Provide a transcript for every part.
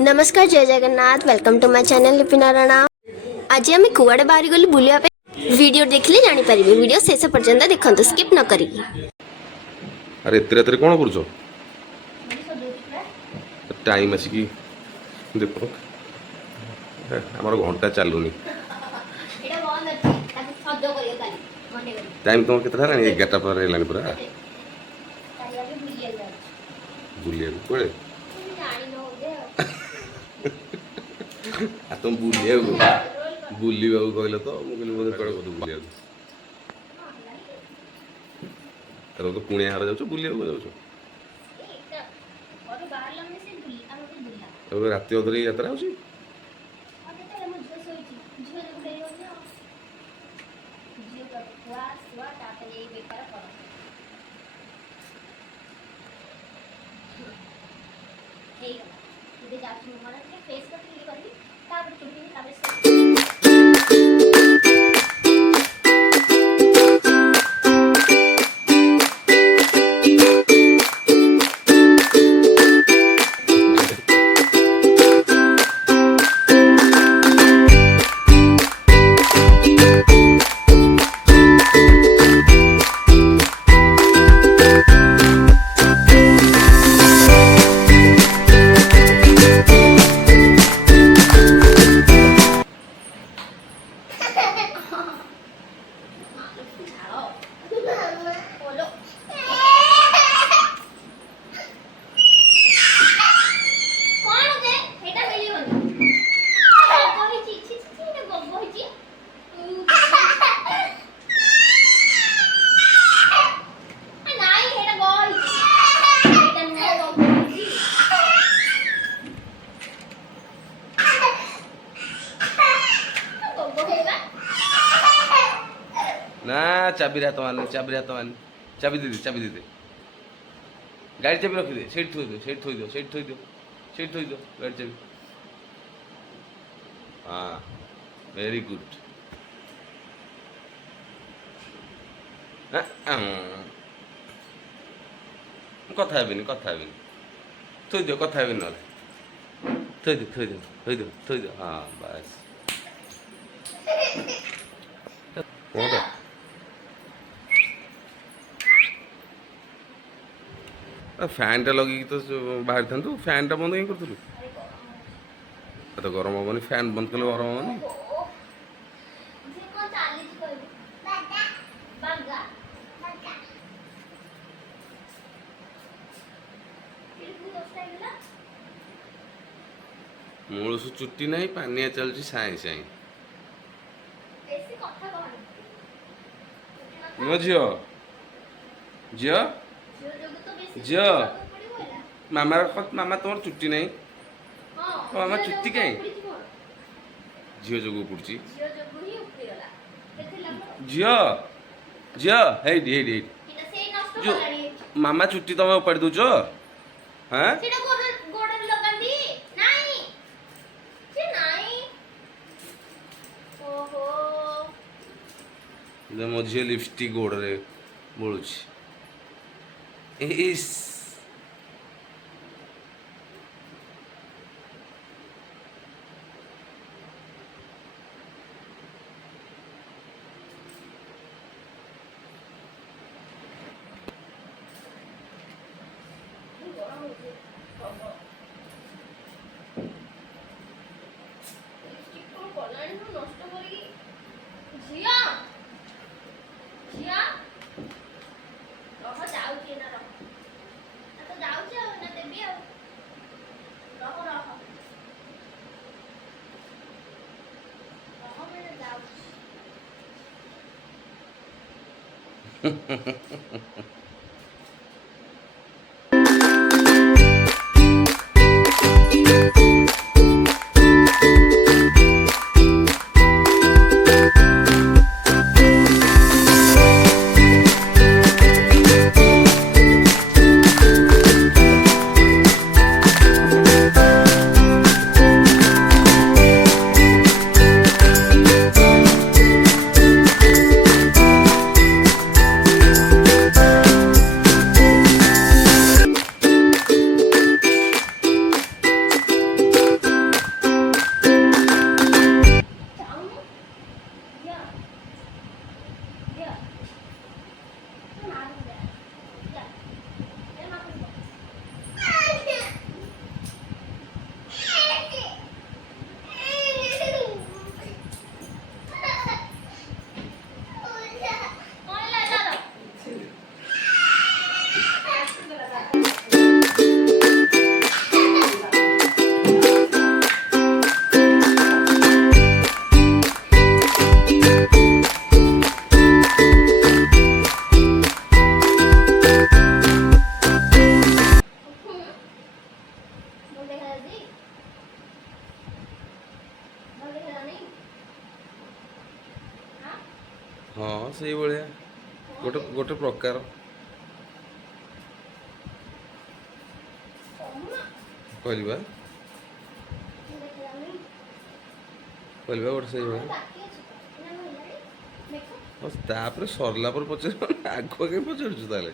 नमस्कार जय Jagannath welcome to my channel Lipina Rana. आज आम कुआड़े बाहरी गलु बुलिया वीडियो देखिले जानि परिबे। वीडियो शेष पर्यंत देखंतु स्किप न करी। अरे एते रात रे कोन करूछो? टाइम आसी कि देखो हमर घंटा चालुनी। एटा बंद अछि ताकि सज्ज करियो काली घंटे करी। टाइम तुम केतना लानी 11टा पर हेलानी पूरा। काली आबे बुलिया जा। बुलिया कोळे? जानि न होबे। आ तुम बुलिया कहले तो मु कहली बोले कोळे कदू बुलिया। तो पुणे हार जाउछो बुलिया जाउछो। और बाहर लमने से बुली हम बुलिया। अब राति अधरे यात्रा होची। अरे तेरे मुझे सोईची झियो जको देरी होनी आ। झियो का सुआ तापले एई बेकार कर। एई इदे जाची मन से फेस कर क्लिक करबी तापर चुटी तापर ना चाबी हाथ मान चाबी दे गाड़ी चाबी रखी दे सेठ थोई दो गाड़ी चाबी। हाँ वेरी गुड। कथा हेबिनी थोई दियो कथा हेबिनी नले थोई दो हाँ बस कौन फैन टा लगे तो बाहर था फैन टा बंद कहीं करूँ तो गरम हेनी फैन बंद कले गरम हेनी। मूल सु चुट्टी नहीं पानिया चलती साई साई नो झियो झियो झियो मामा तुम चुट्टी नहीं मामा चुट्टी कहीं झियो जो पड़ी झियो झियो हेडी जो मामा चुट्टी तुम उपाड़ दौच हाँ मो झी लिपस्टिक गोड़े बोलुची हाँ से भाया गोटे गोटे प्रकार कहलिबा गोटे से भाया तापर सरला पर पचार आग के पचार ताले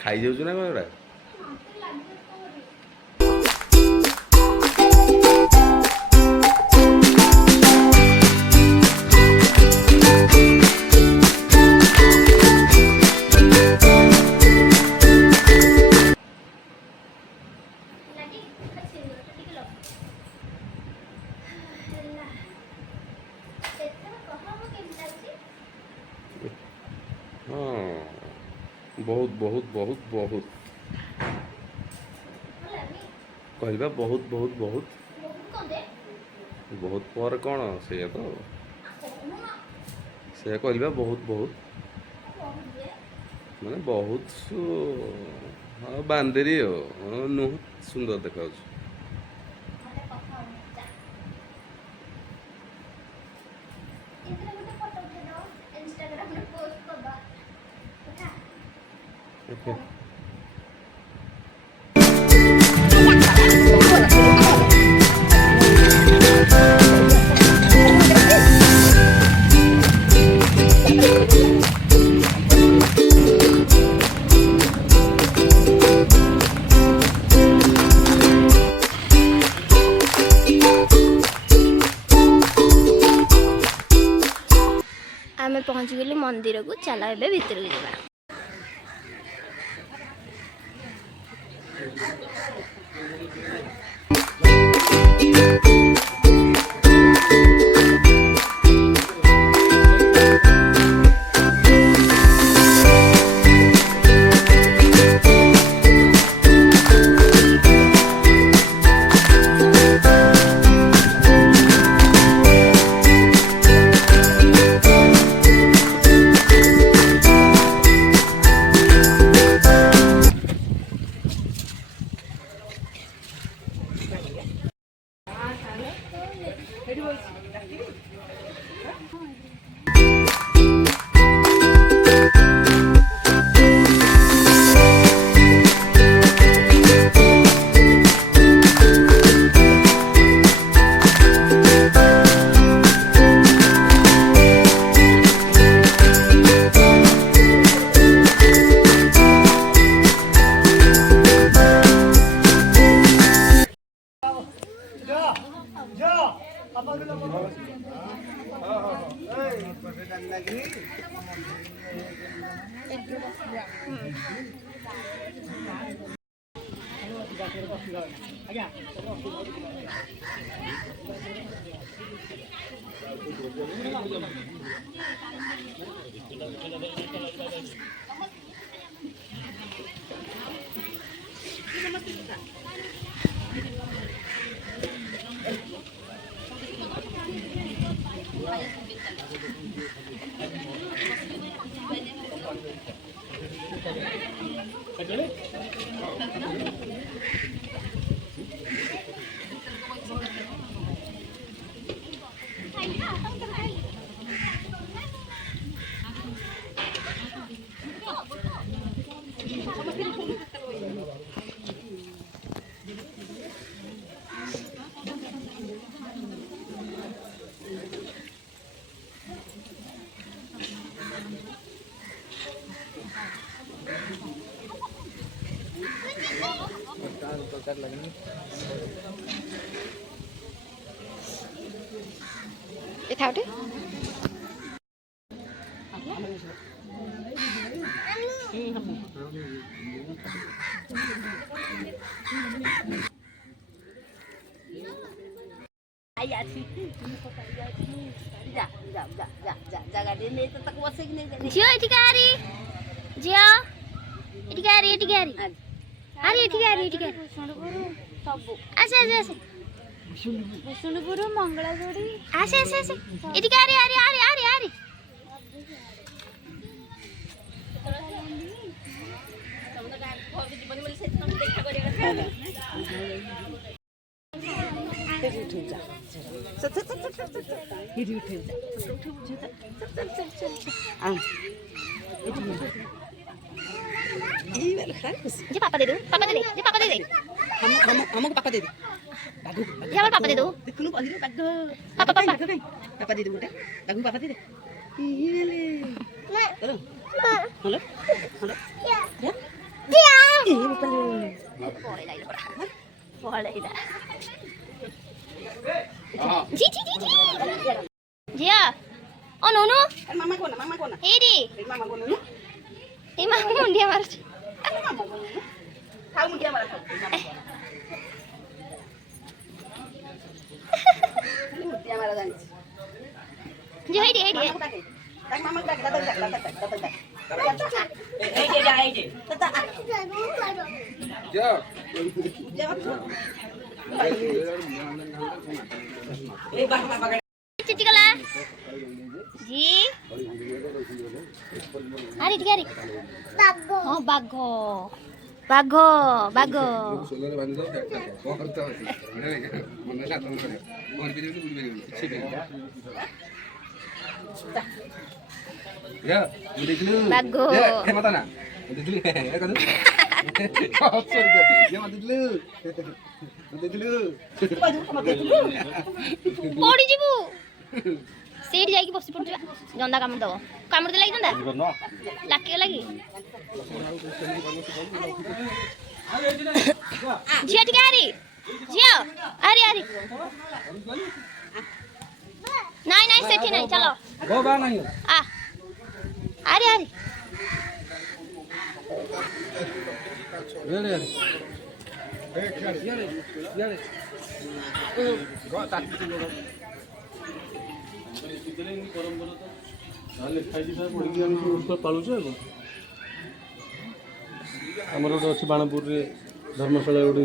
खाई जाऊँ ना कौन हाँ बहुत बहुत बहुत बहुत कहवा बहुत बहुत बहुत बहुत पर कौन से तो से कहवा बहुत बहुत माने बहुत हाँ बांदेरी नुह सुंदर देखा Okay. आमे पहुँच गलु मंदिर को चला एबे भीतर को जाबा Thảo đấy. Jio itikari. Jio. Itikari. Hari itikari. Ase. Busunupuru Mangala Jodi. Ase. Itikari. Hari. ଘରକୁ ଯିବନି ବୋଲି ସେଥିପାଇଁ ଦେଖା କରିବା କଥା। जी पापा दे दो, पापा दे दे, जी पापा दे दे, हमको पापा दे दे जी हमारे पापा दे दो, देखुनु कहली बाग पापा पापा पापा दे दे गोटे बागु पापा दे दे इले हेलो हेलो हेलो पळेला जी जी जी जी जिया ओ नोनो मामा कोना हेडी मामा कोना नु ए मामा मुंडिया मारछ खाऊ मुंडिया मारा खाऊ मुंडिया मारा जानी जी हेडी हेडी tak mama tak datang जा चिची कला जी अरे ठीक है हां बाघो बाघो बाघो सोलर बांध दो बहुत तो मन ला तुम कर और भी बुल भी ठीक है या देख लो बाघो ए मत ना देख लो ए कदू सॉरी ये मत देख लो पड़ी जीवु सीट जाई बसी पड़ जा जंदा कामड़ दबो कामड़ दे लागी जंदा लाके लागी जिया ठीक है जिया अरे अरे नहीं नहीं सेठी नहीं चलो वो बा नहीं आ अरे अरे ये गो ताकि ଆମର ଗୋଟେ ଅଛି ବାଣପୁରରେ ଧର୍ମଶାଳା ଗୋଟେ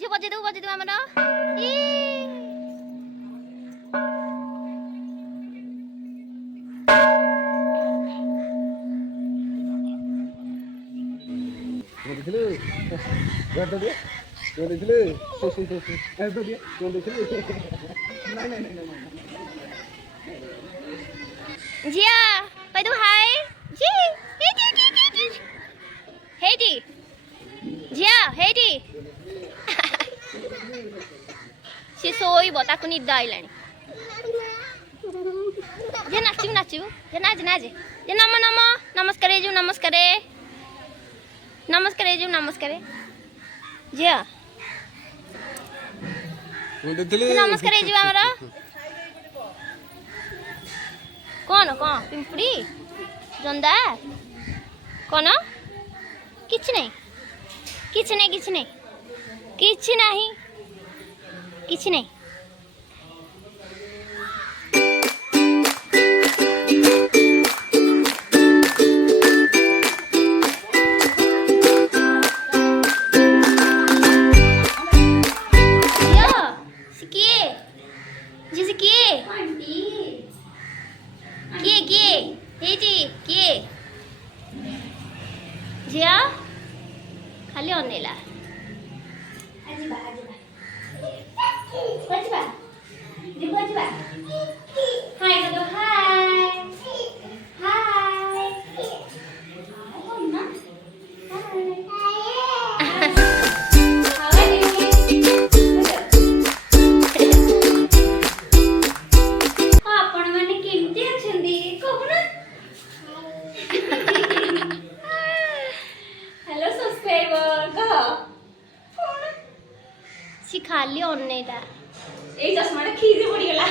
जे बजे दो हमरा ई ଦେଖିଲେ ଗାଡି ଦିଏ ତୁ ଦେଖିଲେ ଗାଡି ଦିଏ ତୁ ଦେଖିଲେ जिया पैदो हाय जी हेडी जिया हेडी से सोईब ताकू निद आइलानी जे नाचू नाचू जे नाच नाच जे नम नम नमस्कार जो नमस्कार नमस्कार जो नमस्कार जिया नमस्कार जो हमरा कौन कौन पिंपड़ी जंदा कौन किछ नहीं किछ नहीं किछ नहीं किछ नहीं किछ नहीं जिया खाली अनेला हाय तो हाय हाय आपण माने केमती अछंदी कोना हेलो सब्सक्राइबर कह सी खाली अनेला ए चश्माटा खीरी पड़ी गला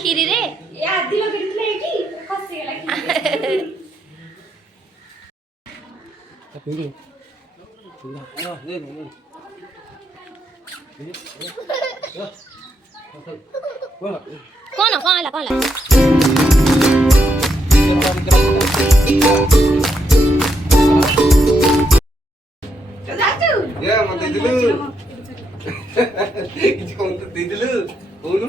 खीरी रे ए आदि लगे कि खसी गला खीरी कौन आला ये मत दिलु किछ कोन तो दिलु कोनु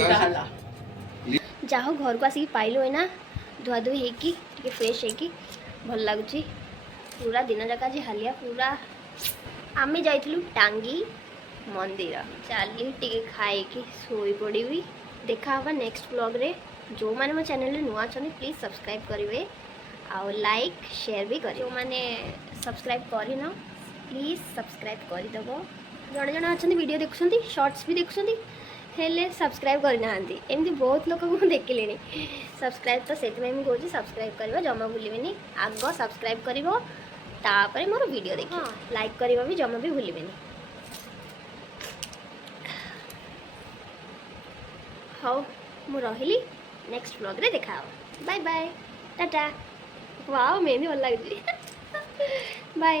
ଚିନ୍ତା ହେଲା ଯାହା ହଉ ଘରକୁ ଆସିକି ପାଇଲୁ ଏଇନା ଧୁଆଧୁଇ ହେଇକି ଟିକେ ଫ୍ରେଶ୍ ହେଇକି ଭଲ ଲାଗୁଛି ପୁରା ଦିନ ଯାକ ଆଜି ହାଲିଆ ପୁରା। ଆମେ ଯାଇଥିଲୁ ଟାଙ୍ଗୀ ମନ୍ଦିର ଚାଲି ଟିକେ ଖାଇକି ଶୋଇପଡ଼ିବି। ଦେଖା ହେବା ନେକ୍ସଟ ବ୍ଲଗ୍ରେ। ଯେଉଁମାନେ ମୋ ଚ୍ୟାନେଲରେ ନୂଆ ଅଛନ୍ତି ପ୍ଲିଜ୍ ସବସ୍କ୍ରାଇବ୍ କରିବେ ଆଉ ଲାଇକ୍ ସେୟାର ବି କରିବେ। ଯେଉଁମାନେ ସବସ୍କ୍ରାଇବ୍ କରିନ ପ୍ଲିଜ୍ ସବସ୍କ୍ରାଇବ୍ କରିଦେବ। ଜଣେ ଜଣେ ଅଛନ୍ତି ଭିଡ଼ିଓ ଦେଖୁଛନ୍ତି ସର୍ଟସ୍ ବି ଦେଖୁଛନ୍ତି ହେଲେ ସବସ୍କ୍ରାଇବ୍ କରିନାହାନ୍ତି। ଏମିତି ବହୁତ ଲୋକଙ୍କୁ ମୁଁ ଦେଖିଲିଣି। ସବସ୍କ୍ରାଇବ୍ ତ ସେଥିପାଇଁ ମୁଁ କହୁଛି ସବସ୍କ୍ରାଇବ୍ କରିବା ଜମା ଭୁଲିବେନି। ଆଗ ସବସ୍କ୍ରାଇବ୍ କରିବ ତାପରେ ମୋର ଭିଡ଼ିଓ ଦେଖିବ। ଲାଇକ୍ କରିବା ବି ଜମା ବି ଭୁଲିବେନି। ହଉ ମୁଁ ରହିଲି ନେକ୍ସଟ ବ୍ଲଗ୍ରେ ଦେଖା ହେବ। ବାଏ ବାଏ ଟାଟା। ୱାଓ ମେହେନ୍ଦି ଭଲ ଲାଗୁଛି। ବାଏ।